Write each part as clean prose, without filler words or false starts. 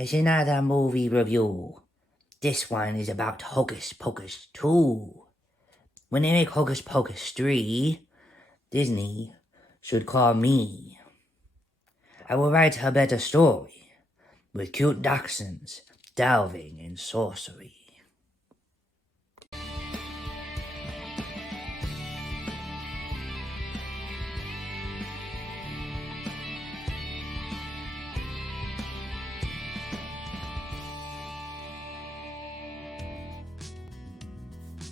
It's another movie review. This one is about Hocus Pocus 2. When they make Hocus Pocus 3, Disney should call me. I will write a better story, with cute dachshunds delving in sorcery.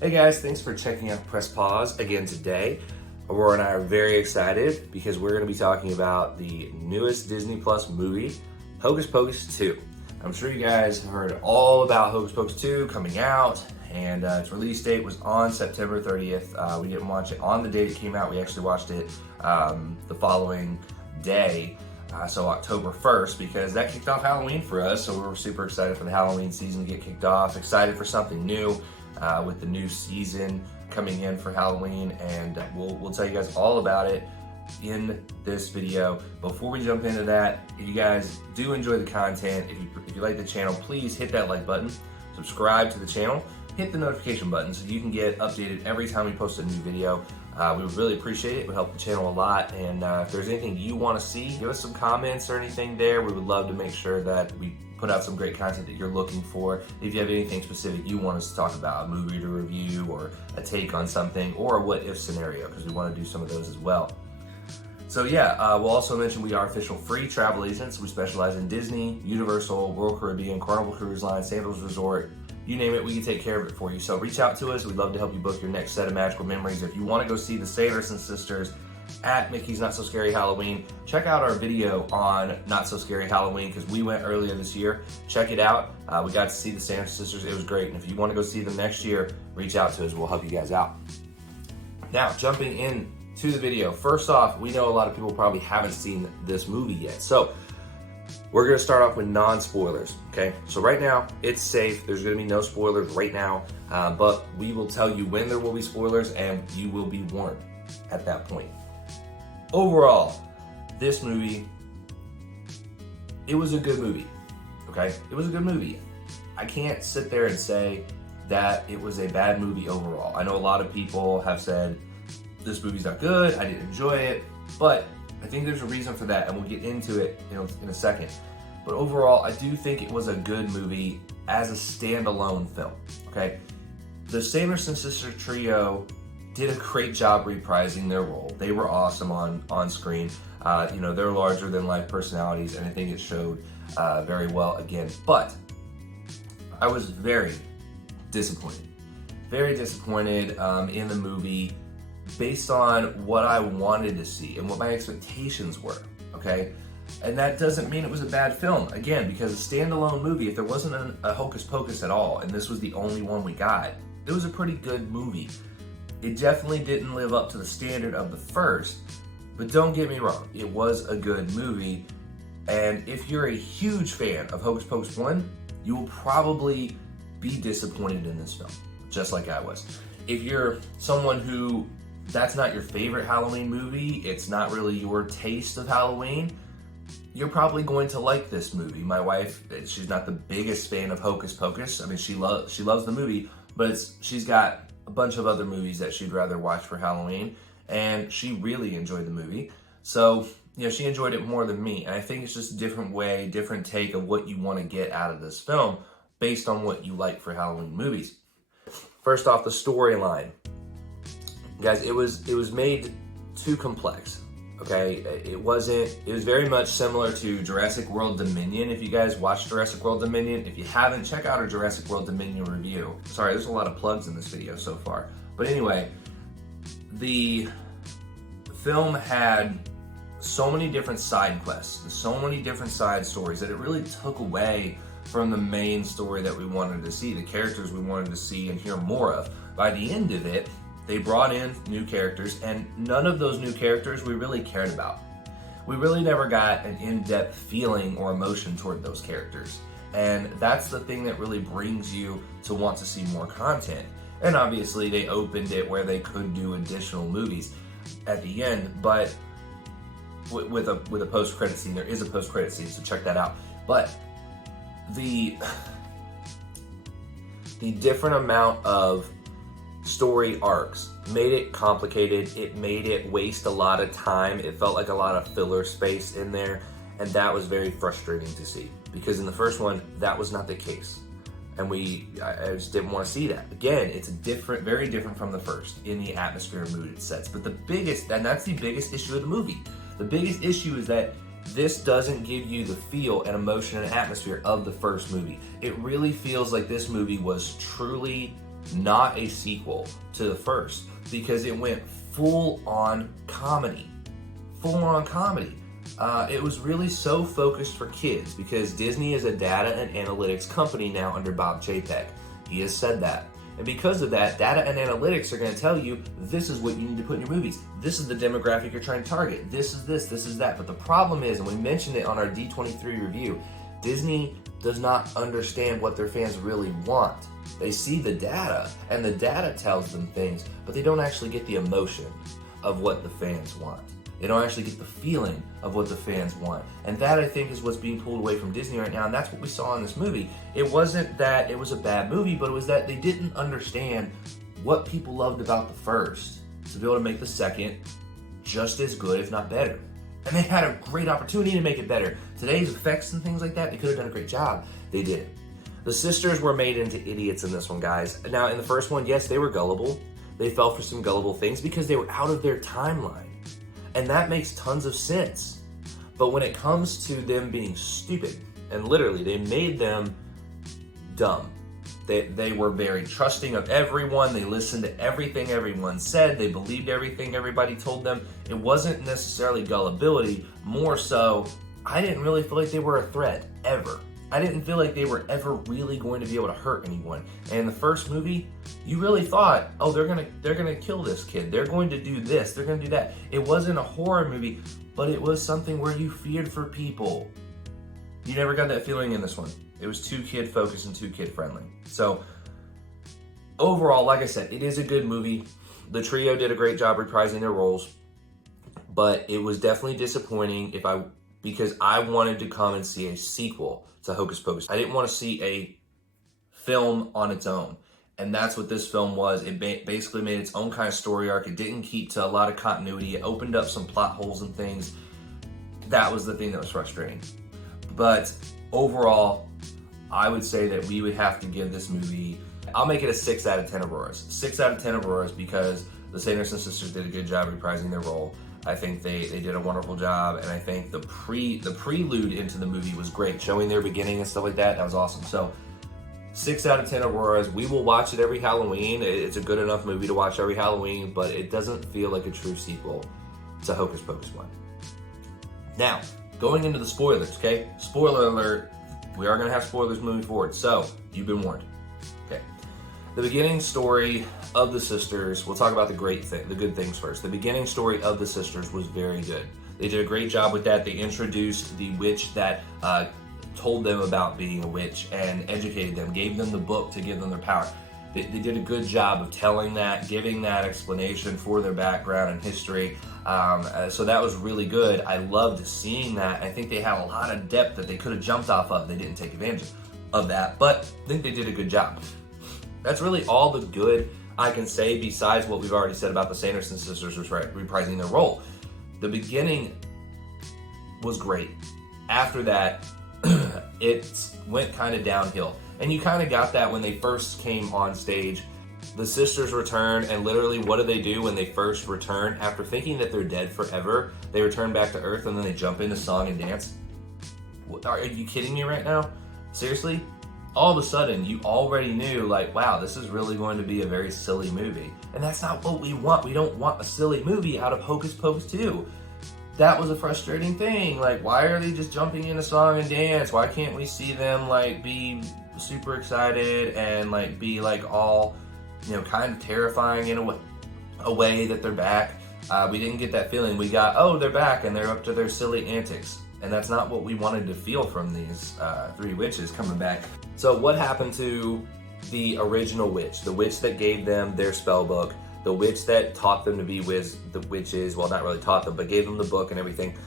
Hey guys, thanks for checking out Press Pause again today. Aurora and I are very excited because we're going to be talking about the newest Disney Plus movie, Hocus Pocus 2. I'm sure you guys have heard all about Hocus Pocus 2 coming out, and its release date was on September 30th. We didn't watch it on the date it came out. We actually watched it the following day, so October 1st, because that kicked off Halloween for us. So we were super excited for the Halloween season to get kicked off, excited for something new. With the new season coming in for Halloween, and we'll tell you guys all about it in this video. Before we jump into that, if you guys do enjoy the content, if you like the channel, please hit that like button, subscribe to the channel, hit the notification button so you can get updated every time we post a new video. We would really appreciate it. It would help the channel a lot, and if there's anything you want to see, give us some comments or anything there. We would love to make sure that we put out some great content that you're looking for. If you have anything specific you want us to talk about, a movie to review or a take on something, or a what if scenario, because we want to do some of those as well. So yeah, we'll also mention we are official free travel agents. We specialize in Disney, Universal, World Caribbean, Carnival Cruise Line, Sandals Resort, you name it, we can take care of it for you. So reach out to us. We'd love to help you book your next set of magical memories. If you want to go see the Sanderson sisters at Mickey's Not So Scary Halloween, check out our video on Not So Scary Halloween, because we went earlier this year. Check it out. We got to see the Sanderson sisters. It was great. And if you want to go see them next year, reach out to us. We'll help you guys out. Now, jumping into the video. First off, we know a lot of people probably haven't seen this movie yet. So we're going to start off with non-spoilers, okay? So right now, it's safe. There's going to be no spoilers right now, but we will tell you when there will be spoilers, and you will be warned at that point. Overall, this movie, it was a good movie, okay? It was a good movie. I can't sit there and say that it was a bad movie overall. I know a lot of people have said, this movie's not good, I didn't enjoy it, but I think there's a reason for that, and we'll get into it in a second. But overall, I do think it was a good movie as a standalone film, okay? The Sanderson sister trio did a great job reprising their role. They were awesome on screen. They're larger than life personalities, and I think it showed very well again. But I was very disappointed. Very disappointed in the movie based on what I wanted to see and what my expectations were, okay? And that doesn't mean it was a bad film. Again, because a standalone movie, if there wasn't a Hocus Pocus at all, and this was the only one we got, it was a pretty good movie. It definitely didn't live up to the standard of the first, but don't get me wrong, it was a good movie. And if you're a huge fan of Hocus Pocus 1, you will probably be disappointed in this film, just like I was. If you're someone who that's not your favorite Halloween movie, it's not really your taste of Halloween, you're probably going to like this movie. My wife, she's not the biggest fan of Hocus Pocus. I mean, she loves the movie, but she's got a bunch of other movies that she'd rather watch for Halloween, and she really enjoyed the movie. So, she enjoyed it more than me, and I think it's just a different way, different take of what you want to get out of this film based on what you like for Halloween movies. First off, the storyline. Guys, it was made too complex, okay? It was very much similar to Jurassic World Dominion. If you guys watched Jurassic World Dominion, if you haven't, check out our Jurassic World Dominion review. Sorry, there's a lot of plugs in this video so far. But anyway, the film had so many different side quests, and so many different side stories that it really took away from the main story that we wanted to see, the characters we wanted to see and hear more of. By the end of it, they brought in new characters, and none of those new characters we really cared about. We really never got an in-depth feeling or emotion toward those characters. And that's the thing that really brings you to want to see more content. And obviously they opened it where they could do additional movies at the end, but with a post-credit scene. There is a post-credit scene, so check that out. But the different amount of story arcs made it complicated. It made it waste a lot of time. It felt like a lot of filler space in there, and that was very frustrating to see, because in the first one that was not the case, and I just didn't want to see that. Again, it's very different from the first in the atmosphere and mood it sets. But that's the biggest issue of the movie. The biggest issue is that this doesn't give you the feel and emotion and atmosphere of the first movie. It really feels like this movie was truly not a sequel to the first, because it went full on comedy. It was really so focused for kids, because Disney is a data and analytics company now under Bob Chapek. He has said that. And because of that, data and analytics are going to tell you, this is what you need to put in your movies. This is the demographic you're trying to target. This is that. But the problem is, and we mentioned it on our D23 review, Disney does not understand what their fans really want. They see the data, and the data tells them things, but they don't actually get the emotion of what the fans want. They don't actually get the feeling of what the fans want. And that, I think, is what's being pulled away from Disney right now, and that's what we saw in this movie. It wasn't that it was a bad movie, but it was that they didn't understand what people loved about the first to be able to make the second just as good, if not better. And they had a great opportunity to make it better. Today's effects and things like that, they could have done a great job. They didn't. The sisters were made into idiots in this one, guys. Now, in the first one, yes, they were gullible. They fell for some gullible things because they were out of their timeline. And that makes tons of sense. But when it comes to them being stupid, and literally they made them dumb. They were very trusting of everyone. They listened to everything everyone said. They believed everything everybody told them. It wasn't necessarily gullibility. More so, I didn't really feel like they were a threat, ever. I didn't feel like they were ever really going to be able to hurt anyone. And in the first movie, you really thought, oh, they're gonna kill this kid. They're going to do this. They're gonna do that. It wasn't a horror movie, but it was something where you feared for people. You never got that feeling in this one. It was too kid focused and too kid friendly. So overall, like I said, it is a good movie. The trio did a great job reprising their roles, but it was definitely disappointing because I wanted to come and see a sequel to Hocus Pocus. I didn't want to see a film on its own. And that's what this film was. It basically made its own kind of story arc. It didn't keep to a lot of continuity. It opened up some plot holes and things. That was the thing that was frustrating. But overall, I would say that we would have to give this movie, I'll make it a 6 out of 10 Auroras. 6 out of 10 Auroras because the Sanderson sisters did a good job reprising their role. I think they did a wonderful job, and I think the prelude into the movie was great, showing their beginning and stuff like that. That was awesome. So 6 out of 10 Auroras. We will watch it every Halloween. It's a good enough movie to watch every Halloween, but it doesn't feel like a true sequel to Hocus Pocus 1. Now, going into the spoilers, okay? Spoiler alert, we are going to have spoilers moving forward, so you've been warned. Okay. The beginning story of the sisters, we'll talk about the good things first. The beginning story of the sisters was very good. They did a great job with that. They introduced the witch that told them about being a witch and educated them, gave them the book to give them their power. They did a good job of telling that, giving that explanation for their background and history. So that was really good. I loved seeing that. I think they had a lot of depth that they could have jumped off of. They didn't take advantage of that, but I think they did a good job. That's really all the good I can say besides what we've already said about the Sanderson sisters reprising their role. The beginning was great. After that, it went kind of downhill. And you kind of got that when they first came on stage. The sisters return, and literally what do when they first return? After thinking that they're dead forever, they return back to Earth and then they jump into song and dance. Are you kidding me right now? Seriously? All of a sudden, you already knew, like, wow, this is really going to be a very silly movie. And that's not what we want. We don't want a silly movie out of Hocus Pocus 2. That was a frustrating thing. Like, why are they just jumping into song and dance? Why can't we see them, like, be super excited and, like, be, like, all, kind of terrifying in a way that they're back? We didn't get that feeling. We got, oh, they're back and they're up to their silly antics. And that's not what we wanted to feel from these three witches coming back. So what happened to the original witch? The witch that gave them their spell book, the witch that taught them to be the witches, well, not really taught them, but gave them the book and everything.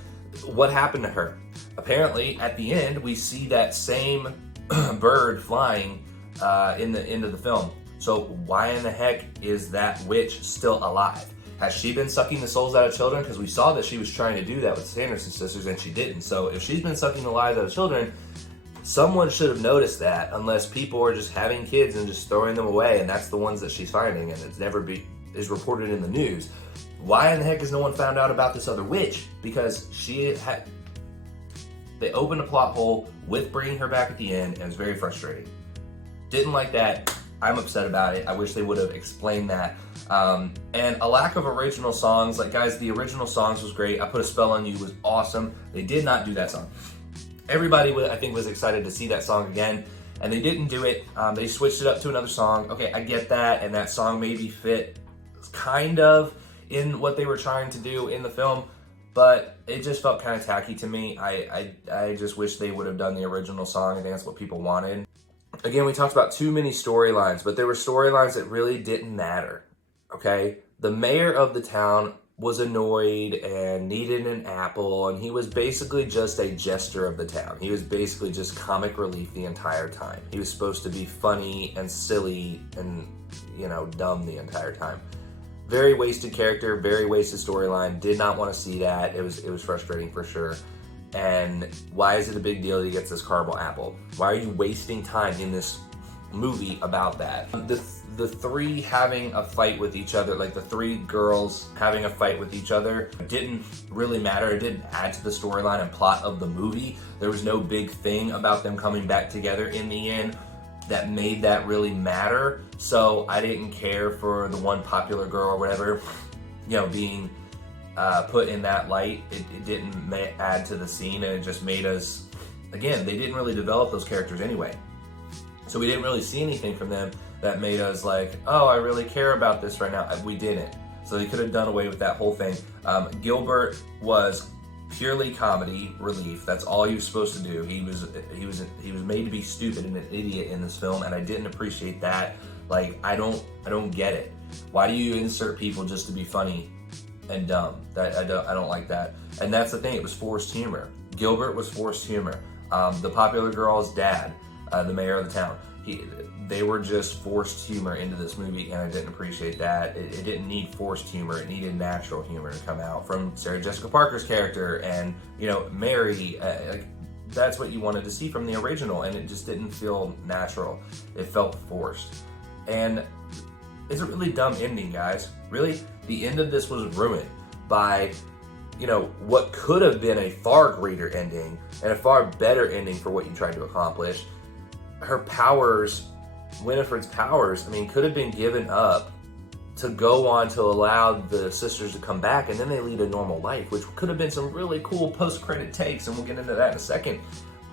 What happened to her? Apparently, at the end, we see that same bird flying in the end of the film. So why in the heck is that witch still alive? Has she been sucking the souls out of children? Because we saw that she was trying to do that with the Sanderson sisters and she didn't. So if she's been sucking the lives out of children, someone should have noticed that, unless people are just having kids and just throwing them away, and that's the ones that she's finding, and it's never is reported in the news. Why in the heck has no one found out about this other witch? Because they opened a plot hole with bringing her back at the end, and it was very frustrating. Didn't like that. I'm upset about it. I wish they would have explained that. And a lack of original songs. Like, guys, the original songs was great. I Put a Spell on You was awesome. They did not do that song. Everybody, I think, was excited to see that song again, and they didn't do it. They switched it up to another song. Okay, I get that, and that song maybe fit kind of in what they were trying to do in the film, but it just felt kind of tacky to me. I just wish they would have done the original song, and that's what people wanted. Again, we talked about too many storylines, but there were storylines that really didn't matter, okay? The mayor of the town was annoyed and needed an apple, and he was basically just a jester of the town. He was basically just comic relief the entire time. He was supposed to be funny and silly and, dumb the entire time. Very wasted character, very wasted storyline. Did not want to see that. It was frustrating for sure. And why is it a big deal that he gets this caramel apple? Why are you wasting time in this movie about that? The three having a fight with each other, like the three girls having a fight with each other, didn't really matter. It didn't add to the storyline and plot of the movie. There was no big thing about them coming back together in the end that made that really matter. So I didn't care for the one popular girl or whatever, being put in that light. It didn't add to the scene, and it just made us, again, they didn't really develop those characters anyway. So we didn't really see anything from them that made us like, oh, I really care about this right now. We didn't. So they could have done away with that whole thing. Gilbert was purely comedy relief. That's all he was supposed to do. He was made to be stupid and an idiot in this film, and I didn't appreciate that. Like, I don't get it. Why do you insert people just to be funny and dumb? I don't like that. And that's the thing. It was forced humor. Gilbert was forced humor. The popular girl's dad, the mayor of the town, they were just forced humor into this movie, and I didn't appreciate that. It didn't need forced humor. It needed natural humor to come out from Sarah Jessica Parker's character and, Mary. That's what you wanted to see from the original, and it just didn't feel natural. It felt forced. And it's a really dumb ending, guys. Really, the end of this was ruined by, what could have been a far greater ending and a far better ending for what you tried to accomplish. Her powers, Winifred's powers, could have been given up to go on to allow the sisters to come back, and then they lead a normal life, which could have been some really cool post-credit takes, and we'll get into that in a second.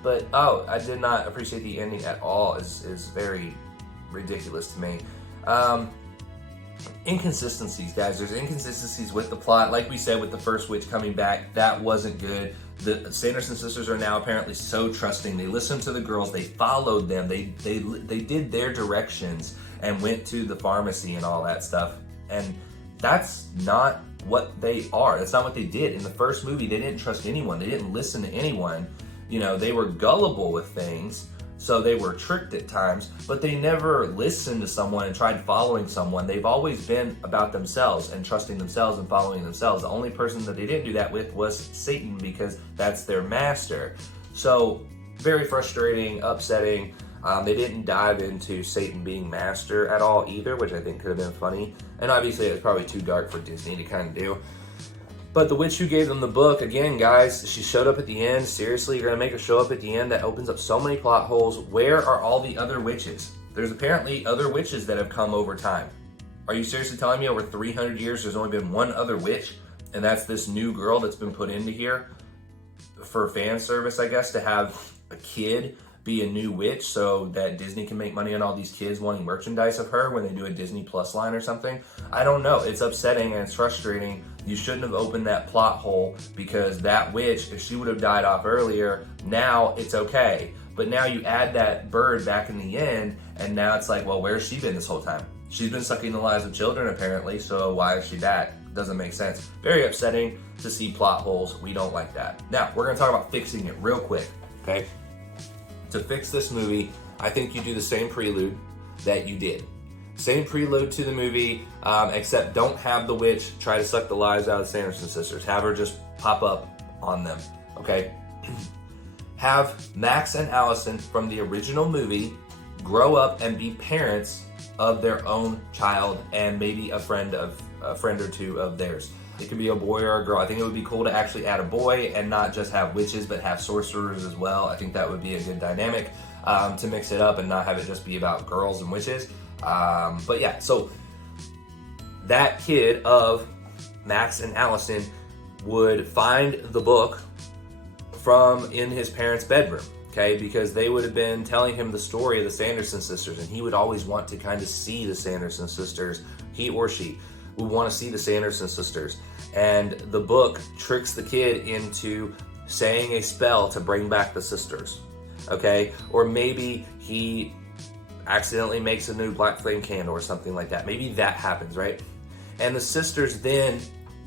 But, I did not appreciate the ending at all. Is very ridiculous to me. Inconsistencies, guys. There's inconsistencies with the plot. Like we said, with the first witch coming back, that wasn't good. The Sanderson sisters are now apparently so trusting. They listened to the girls. They followed them. They did their directions and went to the pharmacy and all that stuff. And that's not what they are. That's not what they did. In the first movie, they didn't trust anyone. They didn't listen to anyone. They were gullible with things. So they were tricked at times, but they never listened to someone and tried following someone. They've always been about themselves and trusting themselves and following themselves. The only person that they didn't do that with was Satan, because that's their master. So very frustrating, upsetting. They didn't dive into Satan being master at all either, which I think could have been funny. And obviously it was probably too dark for Disney to kind of do. But the witch who gave them the book, again, guys, she showed up at the end. Seriously, you're going to make her show up at the end? That opens up so many plot holes. Where are all the other witches? There's apparently other witches that have come over time. Are you seriously telling me over 300 years there's only been one other witch? And that's this new girl that's been put into here for fan service, I guess, to have a kid be a new witch so that Disney can make money on all these kids wanting merchandise of her when they do a Disney Plus line or something. I don't know. It's upsetting and it's frustrating. You shouldn't have opened that plot hole, because that witch, if she would have died off earlier, now it's okay. But now you add that bird back in the end, and now it's like, well, where's she been this whole time? She's been sucking the lives of children apparently, so why is she that? Doesn't make sense. Very upsetting to see plot holes. We don't like that. Now, we're gonna talk about fixing it real quick, okay? to fix this movie, I think you do the same prelude that you did. Same prelude to the movie, except don't have the witch try to suck the lives out of the Sanderson sisters. Have her just pop up on them, okay? Have Max and Allison from the original movie grow up and be parents of their own child and maybe a friend or two of theirs. It could be a boy or a girl. I think it would be cool to actually add a boy and not just have witches, but have sorcerers as well. I think that would be a good dynamic to mix it up and not have it just be about girls and witches. But yeah, so that kid of Max and Allison would find the book from in his parents' bedroom, okay? Because they would have been telling him the story of the Sanderson sisters, and he would always want to kind of see the Sanderson sisters. He or she would want to see the Sanderson sisters. And the book tricks the kid into saying a spell to bring back the sisters, okay? Or maybe he accidentally makes a new black flame candle or something like that. Maybe that happens, right? And the sisters then,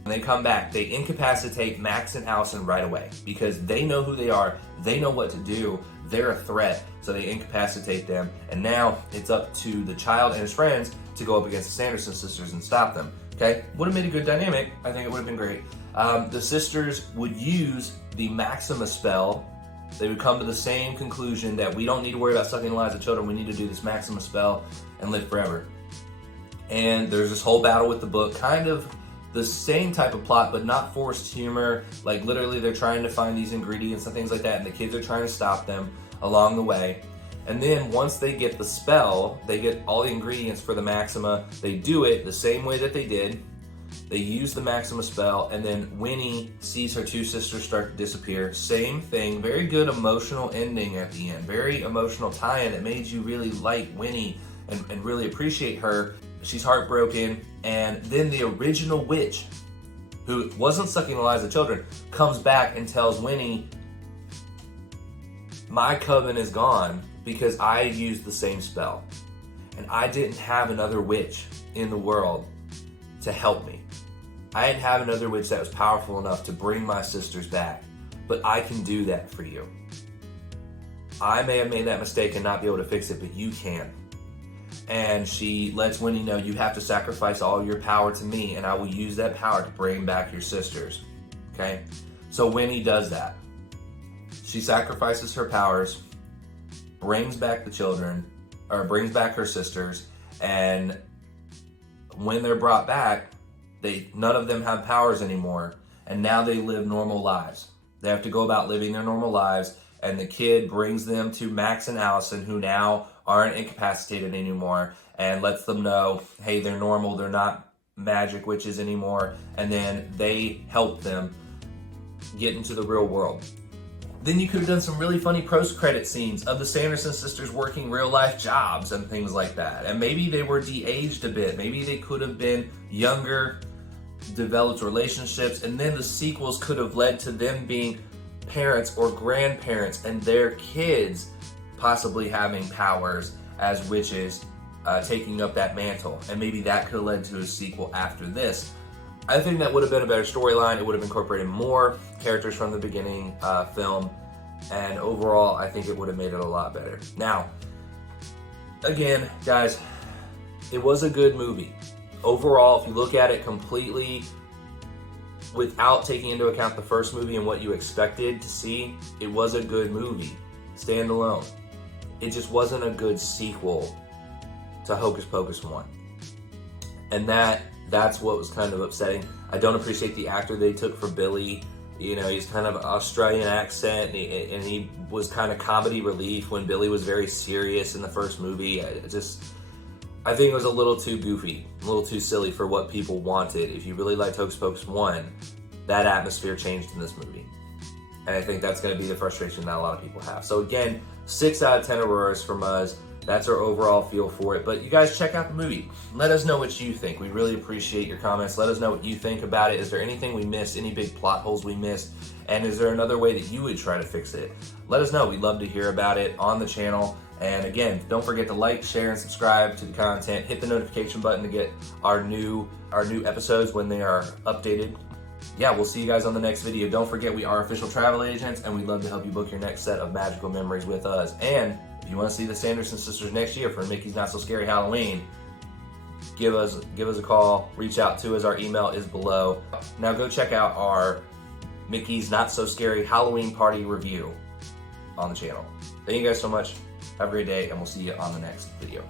when they come back, they incapacitate Max and Allison right away because they know who they are, they know what to do, they're a threat, so they incapacitate them. And now it's up to the child and his friends to go up against the Sanderson sisters and stop them, okay? Would have made a good dynamic. I think it would have been great. The sisters would use the Maxima spell. They would come to the same conclusion that we don't need to worry about sucking the lives of children. We need to do this Maxima spell and live forever. And there's this whole battle with the book, kind of the same type of plot, but not forced humor. Like literally they're trying to find these ingredients and things like that, and the kids are trying to stop them along the way. And then once they get the spell, they get all the ingredients for the Maxima, they do it the same way that they did. They use the Maxima spell, and then Winnie sees her two sisters start to disappear. Same thing, very good emotional ending at the end. Very emotional tie-in. It made you really like Winnie and really appreciate her. She's heartbroken, and then the original witch, who wasn't sucking the lives of children, comes back and tells Winnie, my coven is gone because I used the same spell. And I didn't have another witch in the world to help me. I didn't have another witch that was powerful enough to bring my sisters back, but I can do that for you. I may have made that mistake and not be able to fix it, but you can. And she lets Winnie know, you have to sacrifice all your power to me, and I will use that power to bring back your sisters, okay? So Winnie does that. She sacrifices her powers, brings back the children, or brings back her sisters, and when they're brought back, none of them have powers anymore, and now they live normal lives. They have to go about living their normal lives, and the kid brings them to Max and Allison, who now aren't incapacitated anymore, and lets them know, hey, they're normal, they're not magic witches anymore, and then they help them get into the real world. Then you could have done some really funny post-credit scenes of the Sanderson sisters working real-life jobs and things like that. And maybe they were de-aged a bit. Maybe they could have been younger, developed relationships, and then the sequels could have led to them being parents or grandparents and their kids possibly having powers as witches, taking up that mantle. And maybe that could have led to a sequel after this. I think that would have been a better storyline. It would have incorporated more characters from the beginning film, and overall, I think it would have made it a lot better. Now, again, guys, it was a good movie. Overall, if you look at it completely without taking into account the first movie and what you expected to see, it was a good movie, standalone. It just wasn't a good sequel to Hocus Pocus 1. And that's what was kind of upsetting. I don't appreciate the actor they took for Billy. You know, he's kind of Australian accent, and he was kind of comedy relief when Billy was very serious in the first movie. I think it was a little too goofy, a little too silly for what people wanted. If you really liked Hocus Pocus 1, that atmosphere changed in this movie. And I think that's going to be the frustration that a lot of people have. So again, 6 out of 10 Auroras from us. That's our overall feel for it. But you guys check out the movie. Let us know what you think. We really appreciate your comments. Let us know what you think about it. Is there anything we missed? Any big plot holes we missed? And is there another way that you would try to fix it? Let us know. We'd love to hear about it on the channel. And again, don't forget to like, share, and subscribe to the content. Hit the notification button to get our new episodes when they are updated. yeah, we'll see you guys on the next video. Don't forget, we are official travel agents, and we'd love to help you book your next set of magical memories with us. And if you want to see the Sanderson sisters next year for Mickey's Not So Scary Halloween, give us a call, reach out to us. Our email is below. Now go check out our Mickey's Not So Scary Halloween Party review on the channel. Thank you guys so much. Have a great day, and we'll see you on the next video.